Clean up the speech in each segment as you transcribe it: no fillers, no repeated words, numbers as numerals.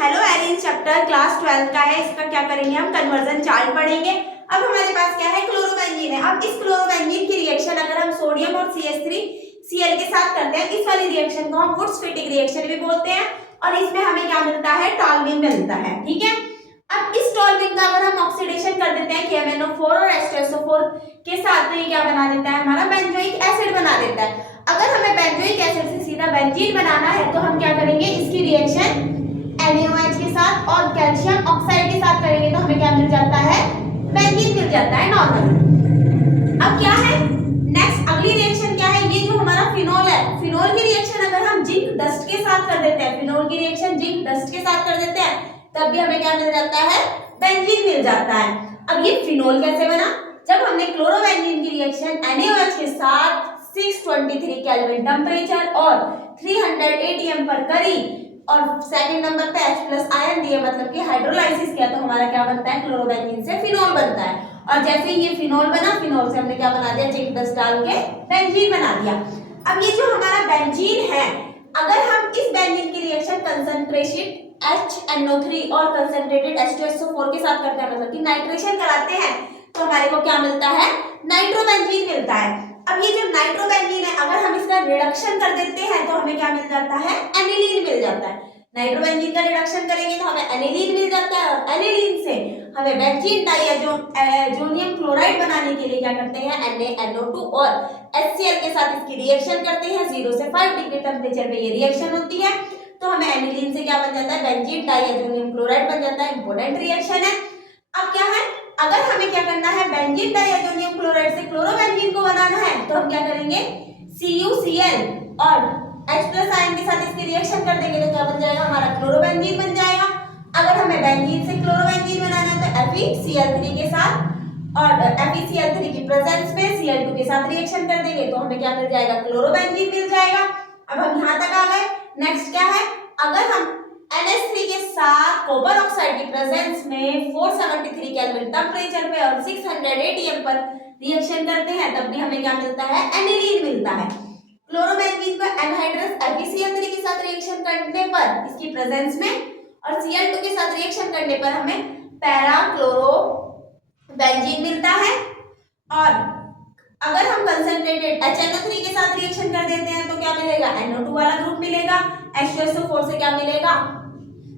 Hello Erin chapter class 12 का है। इसका क्या करेंगे हम कन्वर्जन चार्ट पढ़ेंगे। अब हमारे पास क्या है क्लोरोबेंजीन है। अब इस क्लोरोबेंजीन की रिएक्शन अगर हम सोडियम और CH3Cl के साथ करते हैं, इस वाली रिएक्शन को हम वुड्स-फिटिक रिएक्शन भी बोलते हैं और इसमें हमें क्या मिलता है टॉल्यूइन मिलता है। ठीक है, अब इस टॉल्यूइन का अगर हम ऑक्सीडेशन कर देते हैं KMnO4 और H2SO4 के साथ, तो ये क्या बना देता है हमारा बेंजोइक एसिड बना देता है। अगर हमें बेंजोइक एसिड से सीधा बेंजीन बनाना है तो हम क्या करेंगे, इसकी रिएक्शन NaOH के साथ और कैल्शियम ऑक्साइड के साथ करेंगे तो हमें क्या मिल जाता है, बेंजीन मिल जाता है नॉर्मल। अब क्या है नेक्स्ट अगली रिएक्शन क्या है, ये जो हमारा फिनोल है, फिनोल की रिएक्शन अगर हम जिंक डस्ट के साथ कर देते हैं, फिनोल की रिएक्शन जिंक डस्ट के साथ कर देते हैं तब भी हमें क्या मिल जाता है, बेंजीन मिल जाता है। अब ये फिनोल कैसे बना, जब हमने क्लोरोबेंजीन की रिएक्शन NaOH के साथ 623 केल्विन टेम्परेचर और 300 ATM पर करी और सेकंड नंबर पे H+ आयन दिए, मतलब कि हाइड्रोलाइसिस किया, तो हमारा क्या बनता है क्लोरोबेंजीन से फिनोल बनता है। और जैसे ये फिनोल बना, फिनोल से हमने क्या बना दिया, जिंक डस्ट डाल के बेंजीन बना दिया। अब ये जो हमारा बेंजीन है, अगर हम इस बेंजीन की रिएक्शन कंसंट्रेशन HNO3 और कंसंट्रेटेड H2SO4 के साथ करते हैं, मतलब कि नाइट्रेशन कराते हैं, तो हमारे को क्या मिलता है, नाइट्रोबेंजीन मिलता है। अब ये जो नाइट्रोबेंजीन है, अगर हम इसका रिडक्शन कर देते हैं तो हमें क्या मिल जाता है, एनिलीन मिल जाता है। नाइट्रोबेंजीन का रिडक्शन करेंगे तो हमें एनिलीन मिल जाता है और एनिलीन से हमें बेंजीन डाइएजोनियम क्लोराइड बनाने के लिए क्या करते हैं, NaNO2 और HCl के साथ इसकी रिएक्शन करते हैं। 0 से 5 डिग्री टेम्परेचर पे ये रिएक्शन होती है तो हमें एनिलीन से क्या बन जाता है, बेंजीन डाइएजोनियम क्लोराइड बन जाता है। इंपॉर्टेंट रिएक्शन है। अब क्या है, अगर हमें क्या करना है, बेंजीन डाइएजोनियम क्लोराइड से क्लोरोबेंजीन को बनाना है तो हम क्या करेंगे, CuCl और H+ आयन के साथ इसकी रिएक्शन कर देंगे तो क्या बन जाएगा, हमारा क्लोरोबेंजीन बन जाएगा। अगर हमें बेंजीन से क्लोरोबेंजीन बनाना है तो FeCl3 के साथ और FeCl3 की प्रेजेंस में Cl2 के साथ रिएक्शन कर देंगे तो हमें क्या मिल जाएगा, क्लोरोबेंजीन मिल जाएगा। अब हम यहाँ तक आ गए। नेक्स्ट क्या है, अगर हम NH3 के साथ कॉपर ऑक्साइड की प्रेजेंस में 473 केल्विन टेम्परेचर पे और 600 ATM पर रिएक्शन करते हैं तब भी हमें क्या मिलता है, एनिलीन मिलता है। क्लोरोबेंजीन को एनहाइड्रस FeCl3 के साथ रिएक्शन करने पर इसकी प्रेजेंस में और Cl2 के साथ रिएक्शन करने पर हमें पैरा क्लोरोबेंजीन मिलता है। और अगर हम कंसंट्रेटेड HNO3 के साथ रिएक्शन कर देते हैं तो क्या मिलेगा, NO2 वाला ग्रुप मिलेगा। H2SO4 से क्या मिलेगा,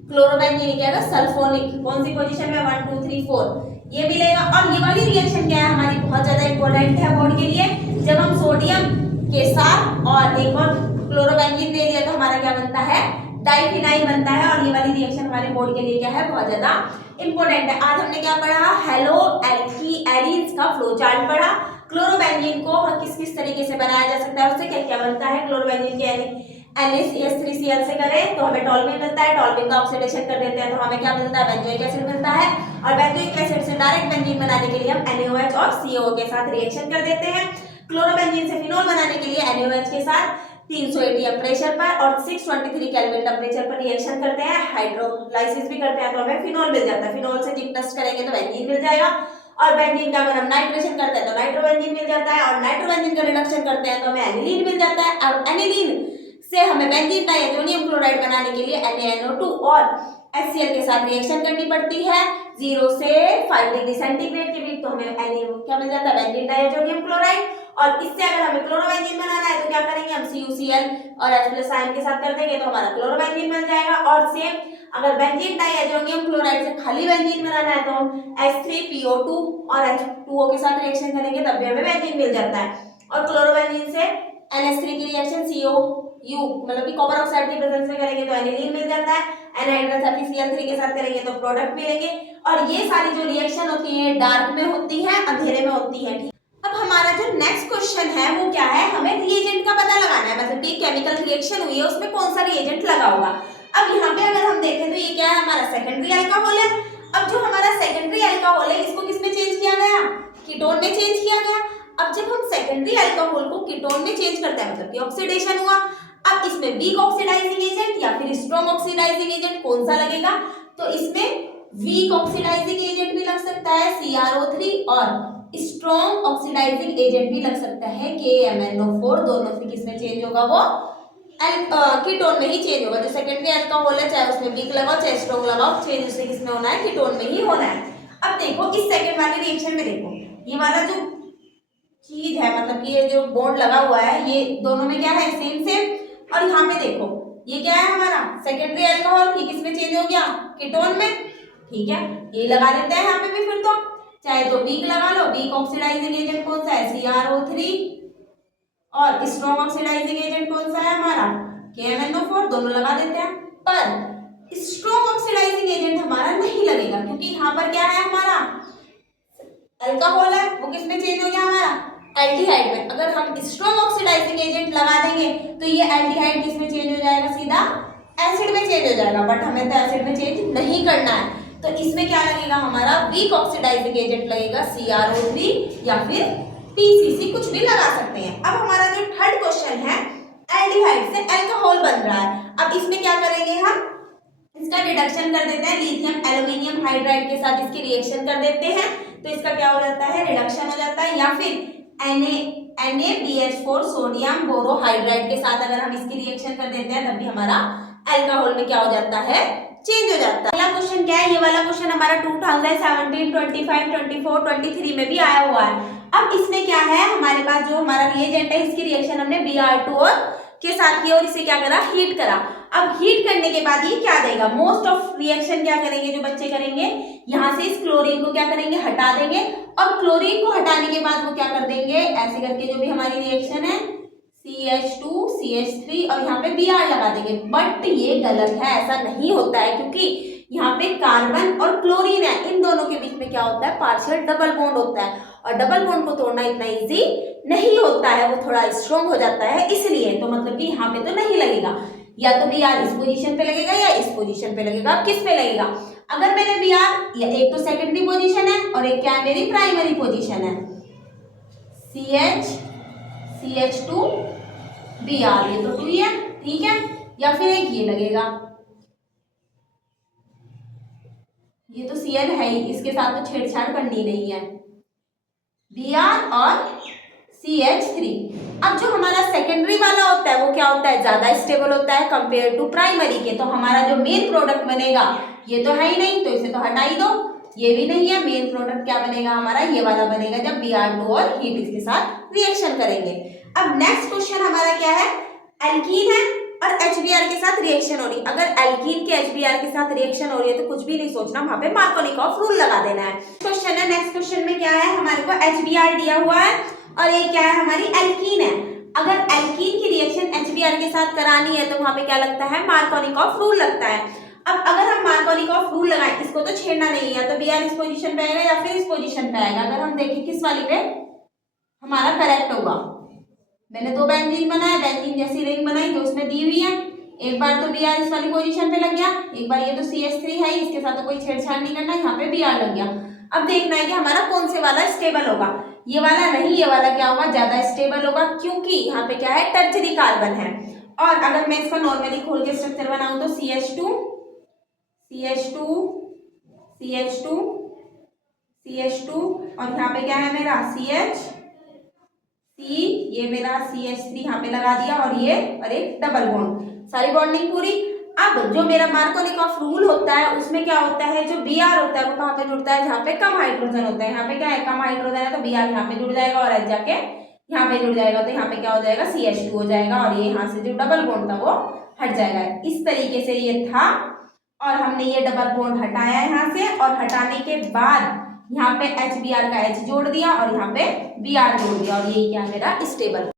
क्लोरोबेंजीन क्या है, सल्फोनिक, कौन सी पोजीशन में, 1 2 3 4 ये मिलेगा। और ये वाली रिएक्शन क्या है हमारी, बहुत ज्यादा इंपॉर्टेंट है बोर्ड के लिए। जब हम सोडियम के साथ और एक और क्लोरोबेंजीन दे दिया तो हमारा क्या बनता है, डाइफिनाइल बनता है। और ये वाली रिएक्शन हमारे बोर्ड के लिए क्या है, बहुत ज्यादा इंपॉर्टेंट है। आज हमने क्या पढ़ा, हेलो एल्कीन का फ्लो चार्ट पढ़ा। क्लोरोबेंजीन को किस किस तरीके से बनाया जा सकता है, उससे क्या क्या बनता है। क्लोरोबेंजीन के NaCH3Cl से करें तो हमें टॉल्यूइन मिलता है, टॉल्यूइन का ऑक्सीडेशन कर देते हैं तो हमें क्या मिलता है, बेंजोइक एसिड मिलता है। और बेंजोइक एसिड से डायरेक्ट बेंजीन बनाने के लिए हम NaOH और COO के साथ रिएक्शन कर देते हैं। क्लोरोबेंजीन से फिनोल बनाने के लिए NaOH के साथ 300 ATM प्रेशर पर और 623 केल्विन टेम्परेचर पर रिएक्शन करते हैं, हाइड्रोलाइसिस भी करते हैं तो हमें फिनोल मिल जाता है। फिनोल से जिंक डस्ट करेंगे तो बेंजीन मिल जाएगा। और बेंजीन का अगर हम नाइट्रेशन करते हैं तो नाइट्रोबेंजीन मिल जाता है। और नाइट्रोबेंजीन का रिडक्शन करते हैं तो हमें एनिलीन मिल जाता है। और एनिलीन से हमें बेंजीन डाइएजोनियम क्लोराइड बनाने के लिए NaNO2 और HCl के साथ रिएक्शन करनी पड़ती है 0 से 5 डिग्री सेंटीग्रेड के बीच, तो हमें क्या मिल जाता है, बेंजीन डाइएजोनियम क्लोराइड। और इससे अगर हमें क्लोरोबेंजीन बनाना है तो क्या करेंगे, हम CuCl और H+ आयन के साथ कर देंगे तो हमारा क्लोरोबेंजीन मिल जाएगा। और सेम अगर बेंजीन डाइएजोनियम क्लोराइड से खाली बेंजीन बनाना है तो हम H3PO2 और H2O के साथ रिएक्शन करेंगे तब भी हमें बेंजीन मिल जाता है। और क्लोरोबेंजीन से NH3 की रिएक्शन COU मतलब कि कॉपर ऑक्साइड की प्रेजेंस में करेंगे तो एनिलीन मिल जाता है। एनहाइड्रस FeCl3 के साथ करेंगे तो प्रोडक्ट मिलेंगे। और ये सारी जो रिएक्शन होती है डार्क में होती है, अंधेरे में होती है। अब हमारा जो नेक्स्ट क्वेश्चन है वो क्या है, हमें रिएजेंट का पता लगाना है, मतलब कि केमिकल रिएक्शन हुई है उसमें कौन सा रिएजेंट लगा होगा। अब यहाँ पे अगर हम देखें तो ये क्या है, हमारा सेकेंडरी अल्कोहल है। अब जो हमारा सेकेंडरी अल्कोहल है इसको किसमें चेंज किया गया, कीटोन में चेंज किया गया। अब जब हम सेकेंडरी अल्कोहल को कीटोन में चेंज करते हैं मतलब कि ऑक्सीडेशन हुआ। अब इसमें वीक ऑक्सीडाइजिंग एजेंट या फिर स्ट्रॉन्ग ऑक्सीडाइजिंग एजेंट कौन सा लगेगा, तो इसमें वीक ऑक्सीडाइजिंग एजेंट भी लग सकता है CrO3 और स्ट्रॉन्ग ऑक्सीडाइजिंग एजेंट भी लग सकता है KMnO4। दोनों से किसमें चेंज होगा, वो कीटोन में ही चेंज होगा। जो सेकेंडरी अल्कोहल है चाहे उसमें वीक लगाओ चाहे स्ट्रॉन्ग लगाओ, चेंज उससे किसमें होना है, कीटोन में ही होना है। अब देखो इस सेकंड वाले रिएक्शन में देखो ये वाला जो चीज है मतलब कि ये जो बॉन्ड लगा हुआ है ये दोनों में क्या है, सेम सेम। और यहाँ पे देखो ये क्या है हमारा सेकेंडरी अल्कोहल, ये किसमें चेंज हो गया, कीटोन में। ठीक है, ये लगा देते हैं यहाँ पे भी फिर तो, चाहे तो वीक लगा लो, वीक ऑक्सीडाइजिंग एजेंट कौन सा है, CrO3, और स्ट्रॉन्ग ऑक्सीडाइजिंग एजेंट कौन सा है हमारा, KMnO4, दोनों लगा देते हैं। पर स्ट्रॉन्ग ऑक्सीडाइजिंग एजेंट हमारा नहीं लगेगा क्योंकि यहाँ पर क्या है हमारा अल्कोहल है, वो किसमें चेंज हो गया हमारा एल्डिहाइड में। अगर हम स्ट्रॉन्ग ऑक्सीडाइजिंग एजेंट लगा देंगे तो ये एल्डिहाइड किसमें चेंज हो जाएगा, सीधा एसिड में चेंज हो जाएगा। बट हमें तो एसिड में चेंज नहीं करना है, तो इसमें क्या लगेगा हमारा वीक ऑक्सीडाइजिंग एजेंट लगेगा, CrO3 या फिर PCC, कुछ भी लगा सकते हैं। अब हमारा जो थर्ड क्वेश्चन है, एल्डिहाइड से अल्कोहल बन रहा है। अब इसमें क्या करेंगे हम, इसका रिडक्शन कर देते हैं, लिथियम एल्यूमिनियम हाइड्राइड के साथ इसकी रिएक्शन कर देते हैं, तो इसका क्या हो जाता है, रिडक्शन हो जाता है। या फिर NaBH4 सोडियम बोरोहाइड्राइड के साथ अगर हम इसकी रिएक्शन कर देते हैं तब भी हमारा अल्कोहल में क्या हो जाता है, चेंज हो जाता है। अगला क्वेश्चन क्या है, ये वाला क्वेश्चन हमारा 2017, 25, 24, 23 में भी आया हुआ है। अब इसमें क्या है हमारे पास जो हमारा रिएजेंट है इसकी रिएक्शन हमने Br2 और के साथ किया और इसे क्या करा, हीट करा। अब हीट करने के बाद ये क्या देगा, मोस्ट ऑफ रिएक्शन क्या करेंगे जो बच्चे करेंगे, यहाँ से इस क्लोरीन को क्या करेंगे, हटा देंगे, और क्लोरीन को हटाने के बाद वो क्या कर देंगे, ऐसे करके जो भी हमारी रिएक्शन है CH2 CH3 और यहाँ पे Br लगा देंगे। बट ये गलत है, ऐसा नहीं होता है क्योंकि यहाँ पे कार्बन और क्लोरीन है, इन दोनों के बीच में क्या होता है, पार्शियल डबल बॉन्ड होता है, और डबल बॉन्ड को तोड़ना इतना इजी नहीं होता है, वो थोड़ा स्ट्रॉन्ग हो जाता है इसलिए। तो मतलब कि यहाँ पे तो नहीं लगेगा, या तो Br इस पोजीशन पे लगेगा या इस पोजीशन पे लगेगा। अब किस पे लगेगा, अगर मैंने Br, या एक तो सेकेंडरी पोजीशन है और एक क्या है मेरी प्राइमरी पोजीशन है, CH CH2 Br, ये तो 2 ही है, ठीक है। या फिर एक ये लगेगा, ये तो Cl है ही, इसके साथ तो छेड़छाड़ करनी नहीं है, Br और CH3। अब जो हमारा सेकेंडरी वाला होता है वो क्या होता है, ज्यादा स्टेबल होता है कंपेयर टू प्राइमरी के, तो हमारा जो मेन प्रोडक्ट बनेगा ये तो है ही नहीं, तो इसे तो हटा ही दो, ये भी नहीं है। मेन प्रोडक्ट क्या बनेगा हमारा, ये वाला बनेगा जब Br2 और हीट इसके साथ रिएक्शन करेंगे। अब नेक्स्ट क्वेश्चन हमारा क्या है, एल्कीन है और HBr के साथ रिएक्शन हो रही। अगर एल्कीन के HBr के साथ रिएक्शन हो रही है तो कुछ भी नहीं सोचना, वहां पे मार्कोनिकॉफ रूल लगा देना है। क्वेश्चन है, नेक्स्ट क्वेश्चन में क्या है, हमारे को HBr दिया हुआ है और ये क्या है हमारी एल्कीन है। अगर एल्कीन की रिएक्शन HBr के साथ करानी है तो वहां पे क्या लगता है, मार्कोनिकॉफ रूल लगता है। अब अगर हम मार्कोनिकॉफ रूल लगाएं, इसको तो छेड़ना नहीं है, तो Br इस पोजीशन पे आएगा या फिर इस पोजीशन पे आएगा। अगर हम देखें किस वाली पे हमारा करेक्ट होगा, मैंने 2 बेंजीन बनाया, बेंजीन जैसी रिंग बनाई जो उसमें दी हुई है, एक बार तो Br इस वाली पोजीशन पे लग गया, एक बार ये तो CH3 है इसके साथ तो कोई छेड़छाड़ नहीं करना, यहाँ पे Br लग गया। अब देखना है कि हमारा कौन से वाला स्टेबल होगा, ये वाला नहीं, ये वाला क्या होगा, ज्यादा स्टेबल होगा क्योंकि यहाँ पे क्या है, टर्शरी कार्बन है। और अगर मैं इसका नॉर्मली खोल के स्ट्रक्चर बनाऊं तो CH2 CH2 CH2 CH2 और यहाँ पे क्या है मेरा CH, ये मेरा CH3 यहाँ पे लगा दिया और ये और एक डबल बॉन्ड, सारी बॉन्डिंग पूरी। अब जो मेरा मार्कोनिकॉफ रूल होता है उसमें क्या होता है, जो Br होता है वो कहाँ पे जुड़ता है, जहाँ पे कम हाइड्रोजन होता है। यहाँ पे क्या है, कम हाइड्रोजन है तो Br यहाँ पे जुड़ जाएगा और H जाके यहाँ पे जुड़ जाएगा, तो यहाँ पे क्या हो जाएगा, CH2 हो जाएगा और ये यहाँ से जो डबल बॉन्ड था वो हट जाएगा। इस तरीके से ये था और हमने ये डबल बॉन्ड हटाया यहाँ से, और हटाने के बाद यहाँ पे HBr का H जोड़ दिया और यहाँ पे Br जोड़ दिया और यही क्या मेरा स्टेबल